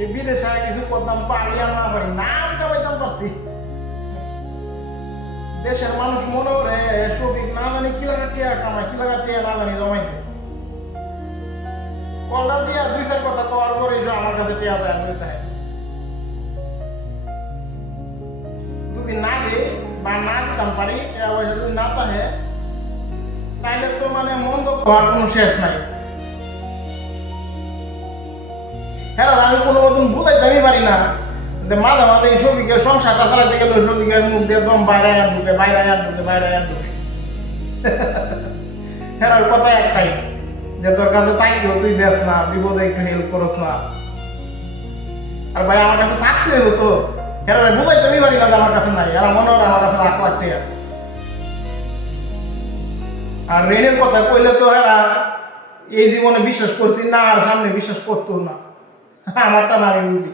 এই বিদেশে কিছু করতাম পারি আর না পারি, নাম কামাইতাম পারছি। দেশের মানুষ মনে করে শফিক না জানি কি লাগা টিয়া কামাই, কি লাগা টিয়া না জানি জমাইছে। কলটা দিয়া দুই চার কথা কওয়ার পরে আমার কাছে টিয়া যায় আমি তাই যদি না দিই বা না দিতাম পারি, টিয়া পয়সা যদি না থাকে তাইলে তো মানে মন্দ হওয়ার কোনো শেষ নাই। হ্যাঁ, আমি কোনো মতন বুঝাইতেই পারি না যে মাঝে মাঝে এই শফিকের সংসারটা চালাতে গেলে শফিকের মুখ দিয়ে দম বাইরে আর ঢুকে, বাইরে আর ঢুকে, বাইরে আর ঢুকে। হ্যাঁ, কথা একটাই যে তোর কাছে তাই কেউ তুই দেস না, বিপদে একটু হেল্প করস না। আর ভাই আমার কাছে থাকতে হইব তো, হ্যাঁ ভাই বুঝাইতেই পারি না যে আমার কাছে নাই। আর মনে হয় আমার কাছে 1,00,000 টাকা। আর রেনের কথা কইলে তো হ্যাঁ এই জীবনে বিশ্বাস করছি না, আর সামনে বিশ্বাস করতো না। আমারটা না আমি বুঝি।